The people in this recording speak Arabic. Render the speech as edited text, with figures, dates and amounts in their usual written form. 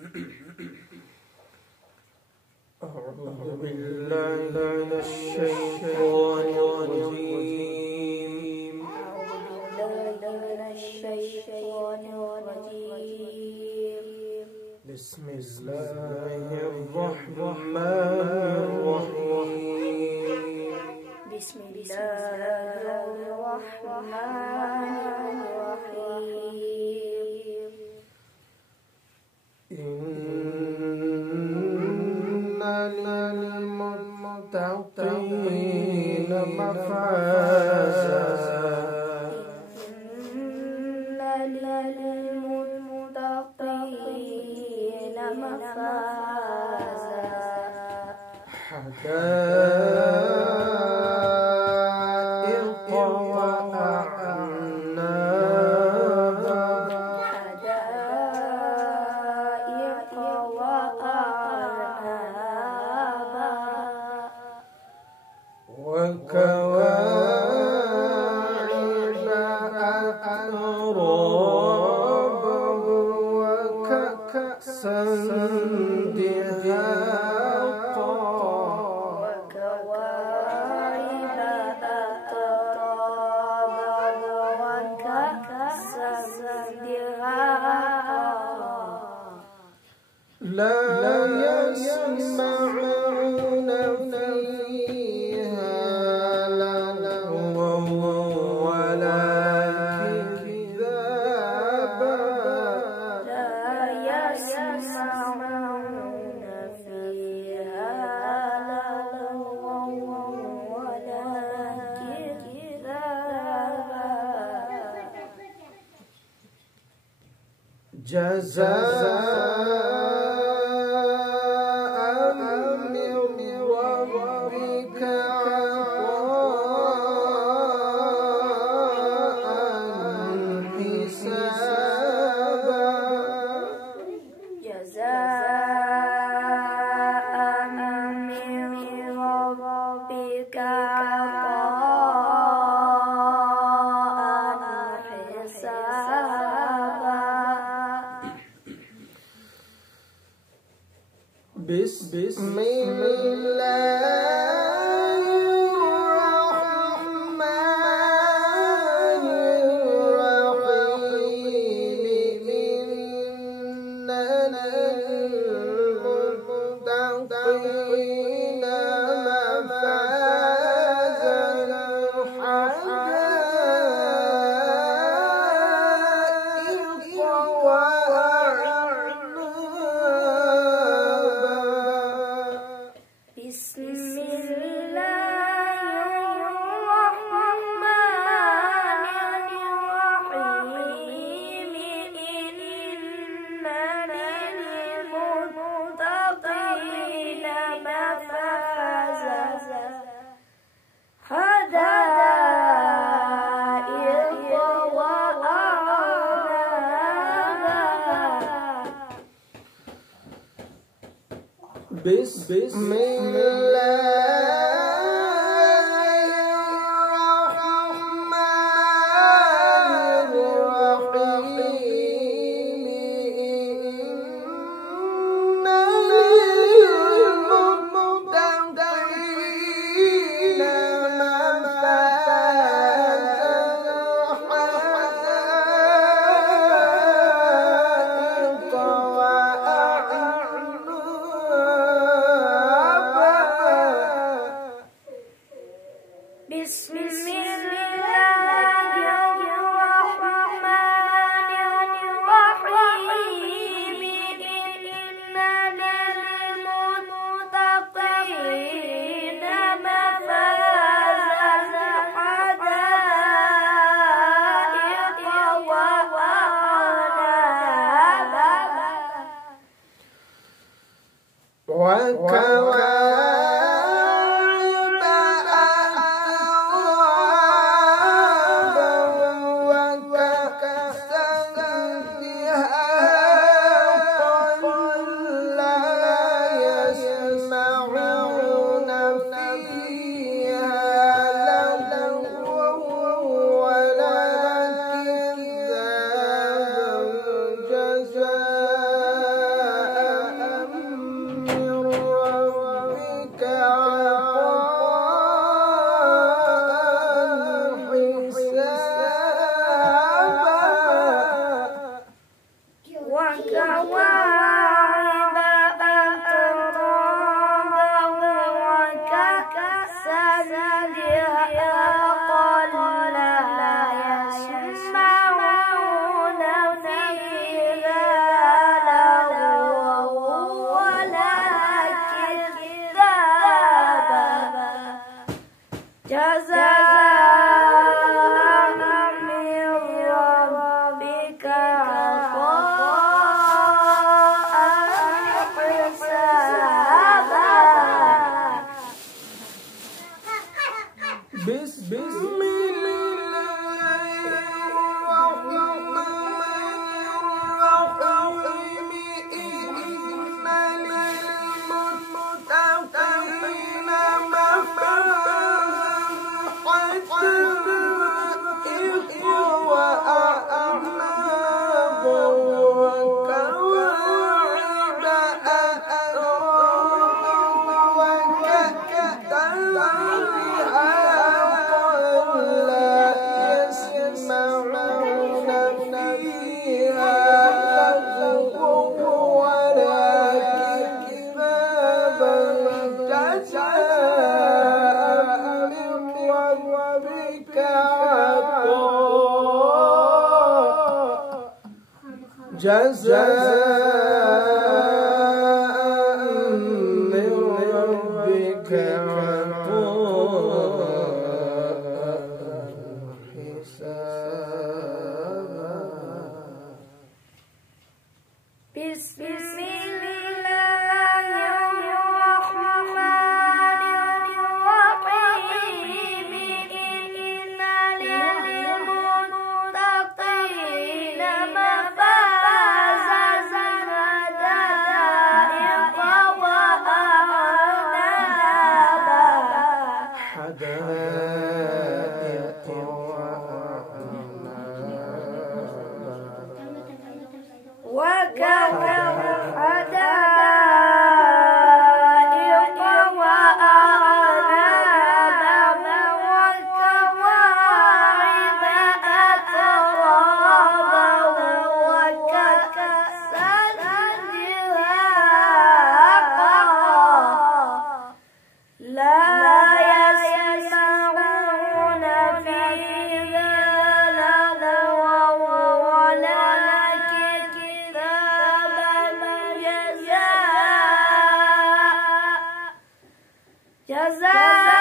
أعوذ بالله من الشيطان الرجيم. بسم الله الرحمن الرحيم. بسم الله الرحمن الرحيم. إن للمتقين مفازا. إن للمتقين مفازا. حدائق وأعنابا. حدائق وأعنابا. وكواعب أترابا. وكأسا دهاقا. وكواعب أترابا. وكأسا دهاقا. لا يسمعون فيها لغوا ولا كذابا. لا يسمعون فيها لغوا ولا كذابا. جزاء من ربك عطاء حسابا. جزاء من ربك عطاء حسابا. بسم الله الرحمن الرحيم. إن للمتقين مفازا. حدائق وأعنابا. بسم الله الرحمن الرحيم. إن للمتقين مفازا. حدائق وأعنابا. بسم الله الرحمن الرحيم. إن للمتقين مفازا. حدائق وأعنابا. بسم الله الرحمن الرحيم. إن للمتقين مفازا. حدائق وأعنابا. وكواعب أترابا. وكأسا دهاقا. لا يسمعون فيها لغوا ولا كذابا. جزاء وكواعب أترابا وكأسا دهاقا لا يسمعون فيها لغوا ولا كذابا جزاء من ربك عطاء حسابا. بسم الله الرحمن الرحيم إن للمتقين مفازا حدائق وأعناب وكواعب أترابا وكأسا دهاقا لا يسمعون فيها لغوا ولا كذابا جزاء من ربك حسابا. بسم الله الرحمن الرحيم إن للمتقين مفازا حدائق وأعنابا حدائق حدائق وأعنابا وكواعب أترابا وكأسا دهاقا لا يسمعون فيها لغوا ولا كذابا جزاء